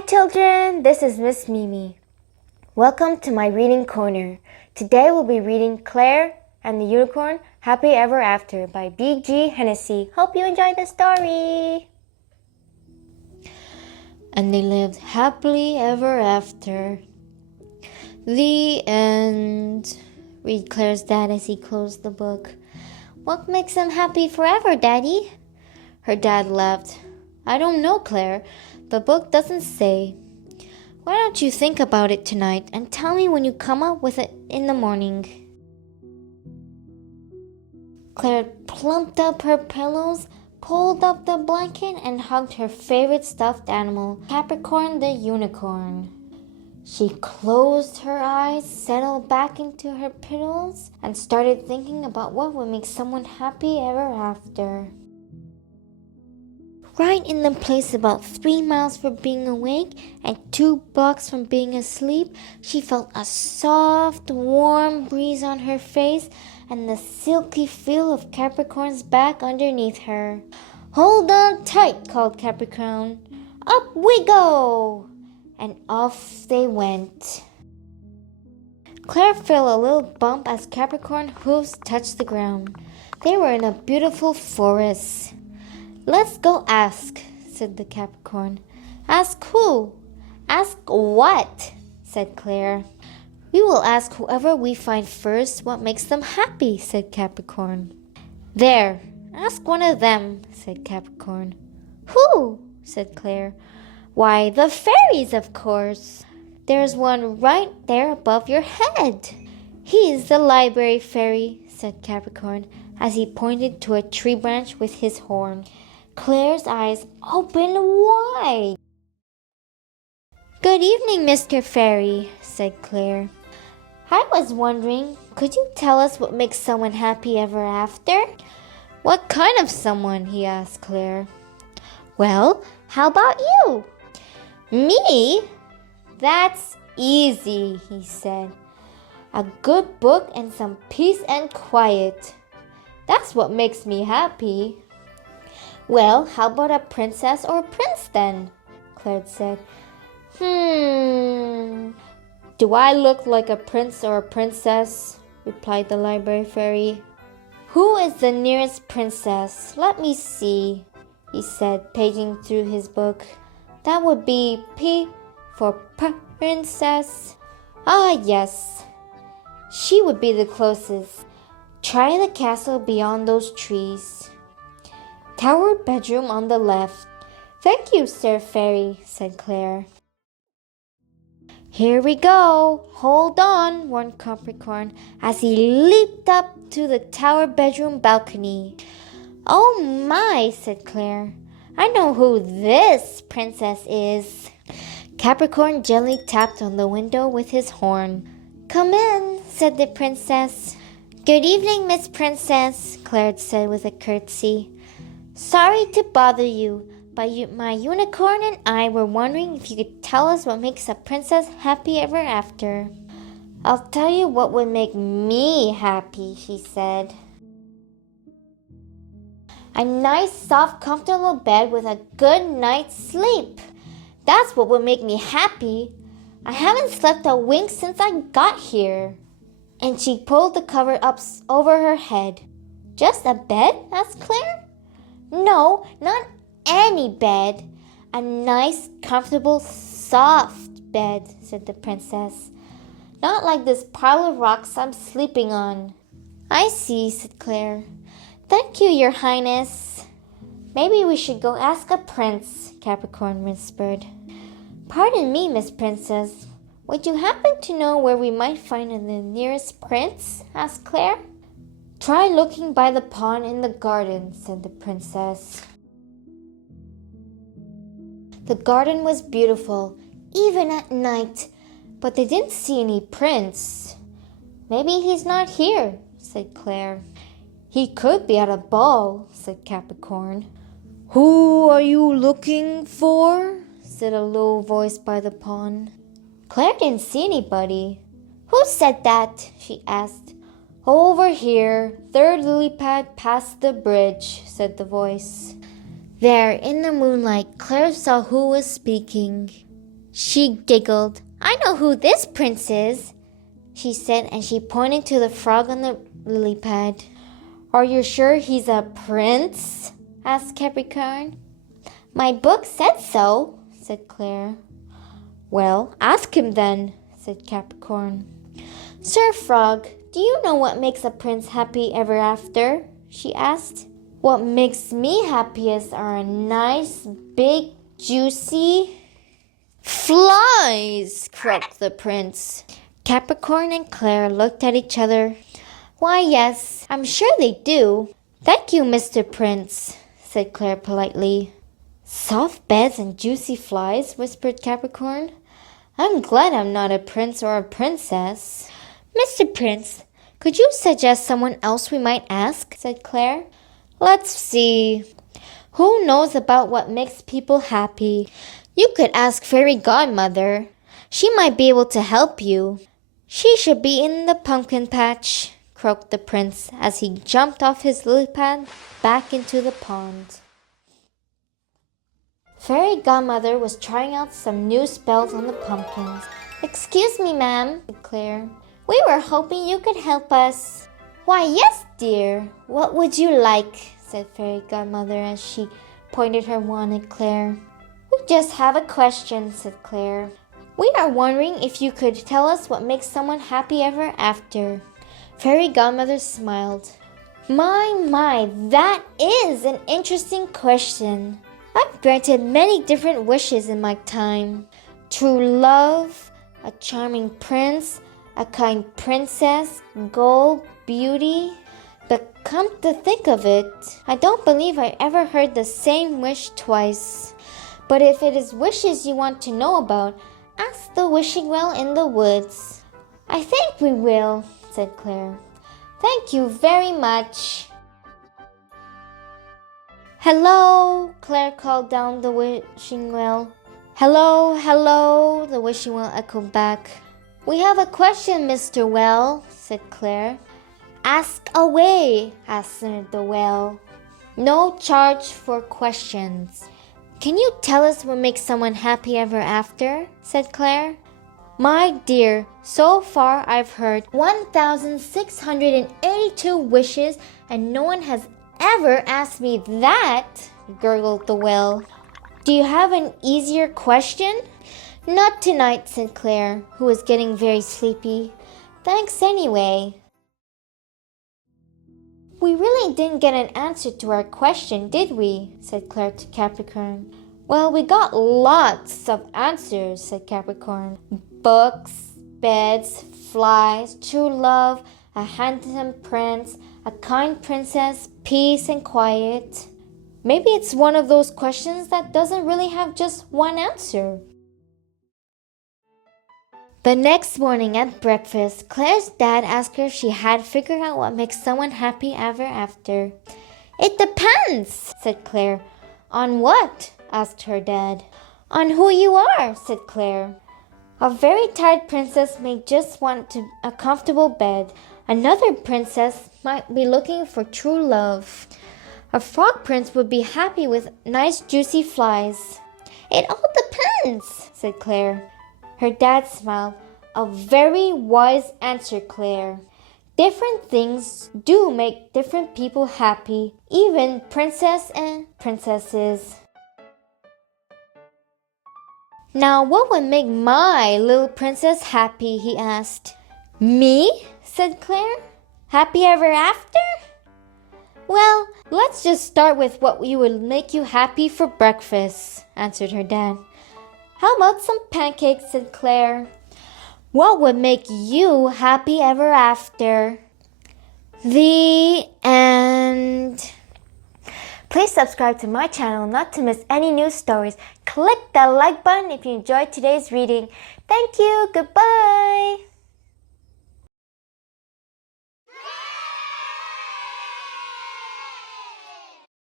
Hi children, this is Miss Mimi. Welcome to my reading corner. Today we'll be reading Claire and the Unicorn Happy Ever After by B.G. Hennessy. Hope you enjoyed the story. And they lived happily ever after. The end. Read Claire's dad as he closed the book. What makes them happy forever, Daddy? Her dad laughed. I don't know, Claire. The book doesn't say. Why don't you think about it tonight and tell me when you come up with it in the morning? Claire plumped up her pillows, pulled up the blanket, and hugged her favorite stuffed animal, Capricorn the Unicorn. She closed her eyes, settled back into her pillows, and started thinking about what would make someone happy ever after. Right in the place about 3 miles from being awake and 2 blocks from being asleep, she felt a soft, warm breeze on her face and the silky feel of Capricorn's back underneath her. Hold on tight, called Capricorn. Up we go! And off they went. Claire felt a little bump as Capricorn hooves touched the ground. They were in a beautiful forest. Let's go ask, said the Capricorn. Ask who? Ask what? Said Claire. We will ask whoever we find first what makes them happy, said Capricorn. There, ask one of them, said Capricorn. Who? Said Claire. Why, the fairies, of course. There's one right there above your head. He's the library fairy, said Capricorn, as he pointed to a tree branch with his horn. Claire's eyes opened wide. Good evening, Mr. Fairy, said Claire. I was wondering, could you tell us what makes someone happy ever after? What kind of someone? He asked Claire. Well, how about you? Me? That's easy, he said. A good book and some peace and quiet. That's what makes me happy. Well, how about a princess or prince then? Claire said. Do I look like a prince or a princess? Replied the library fairy. Who is the nearest princess? Let me see, he said, paging through his book. That would be P for princess. Ah, yes. She would be the closest. Try the castle beyond those trees. Tower bedroom on the left. Thank you, Sir Fairy, said Claire. Here we go. Hold on, warned Capricorn as he leaped up to the tower bedroom balcony. Oh my, said Claire. I know who this princess is. Capricorn gently tapped on the window with his horn. Come in, said the princess. Good evening, Miss Princess, Claire said with a curtsy. Sorry to bother you, but my unicorn and I were wondering if you could tell us what makes a princess happy ever after. I'll tell you what would make me happy, she said. A nice, soft, comfortable bed with a good night's sleep. That's what would make me happy. I haven't slept a wink since I got here. And she pulled the cover up over her head. Just a bed? asked Claire. No, not any bed. A nice, comfortable, soft bed, said the princess. Not like this pile of rocks I'm sleeping on. I see, said Claire. Thank you, Your Highness. Maybe we should go ask a prince, Capricorn whispered. Pardon me, Miss Princess. Would you happen to know where we might find the nearest prince? asked Claire. Try looking by the pond in the garden, said the princess. The garden was beautiful, even at night, but they didn't see any prince. Maybe he's not here, said Claire. He could be at a ball, said Capricorn. Who are you looking for? said a low voice by the pond. Claire didn't see anybody. Who said that? she asked. Over here, 3rd lily pad past the bridge, said the voice. There, in the moonlight, Claire saw who was speaking. She giggled. I know who this prince is, she said, and she pointed to the frog on the lily pad. Are you sure he's a prince? Asked Capricorn. My book said so, said Claire. Well, ask him then, said Capricorn. Sir Frog, do you know what makes a prince happy ever after? She asked. What makes me happiest are a nice, big, juicy flies, croaked the prince. Capricorn and Claire looked at each other. Why, yes, I'm sure they do. Thank you, Mr. Prince, said Claire politely. Soft beds and juicy flies, whispered Capricorn. I'm glad I'm not a prince or a princess. Mr. Prince, could you suggest someone else we might ask? Said Claire. Let's see. Who knows about what makes people happy? You could ask Fairy Godmother. She might be able to help you. She should be in the pumpkin patch, croaked the prince as he jumped off his lily pad back into the pond. Fairy Godmother was trying out some new spells on the pumpkins. Excuse me, ma'am, said Claire. We were hoping you could help us. Why, yes, dear. What would you like? Said Fairy Godmother as she pointed her wand at Claire. We just have a question, said Claire. We are wondering if you could tell us what makes someone happy ever after. Fairy Godmother smiled. My, that is an interesting question. I've granted many different wishes in my time. True love, a charming prince, a kind princess, gold, beauty. But come to think of it, I don't believe I ever heard the same wish twice. But if it is wishes you want to know about, ask the wishing well in the woods. I think we will, said Claire. Thank you very much. Hello, Claire called down the wishing well. Hello, hello, the wishing well echoed back. We have a question, Mr. Well, said Claire. Ask away, answered the well. No charge for questions. Can you tell us what makes someone happy ever after? Said Claire. My dear, so far I've heard 1,682 wishes and no one has ever asked me that, gurgled the well. Do you have an easier question? Not tonight, said Claire, who was getting very sleepy. Thanks anyway. We really didn't get an answer to our question, did we? Said Claire to Capricorn. Well, we got lots of answers, said Capricorn. Books, beds, flies, true love, a handsome prince, a kind princess, peace and quiet. Maybe it's one of those questions that doesn't really have just one answer. The next morning at breakfast, Claire's dad asked her if she had figured out what makes someone happy ever after. It depends, said Claire. On what? Asked her dad. On who you are, said Claire. A very tired princess may just want a comfortable bed. Another princess might be looking for true love. A frog prince would be happy with nice juicy flies. It all depends, said Claire. Her dad smiled. A very wise answer, Claire. Different things do make different people happy, even princess and princesses. Now, what would make my little princess happy? He asked. Me? Said Claire. Happy ever after? Well, let's just start with what would make you happy for breakfast, answered her dad. How about some pancakes, said Claire. What would make you happy ever after? The end. Please subscribe to my channel not to miss any new stories. Click that like button if you enjoyed today's reading. Thank you. Goodbye.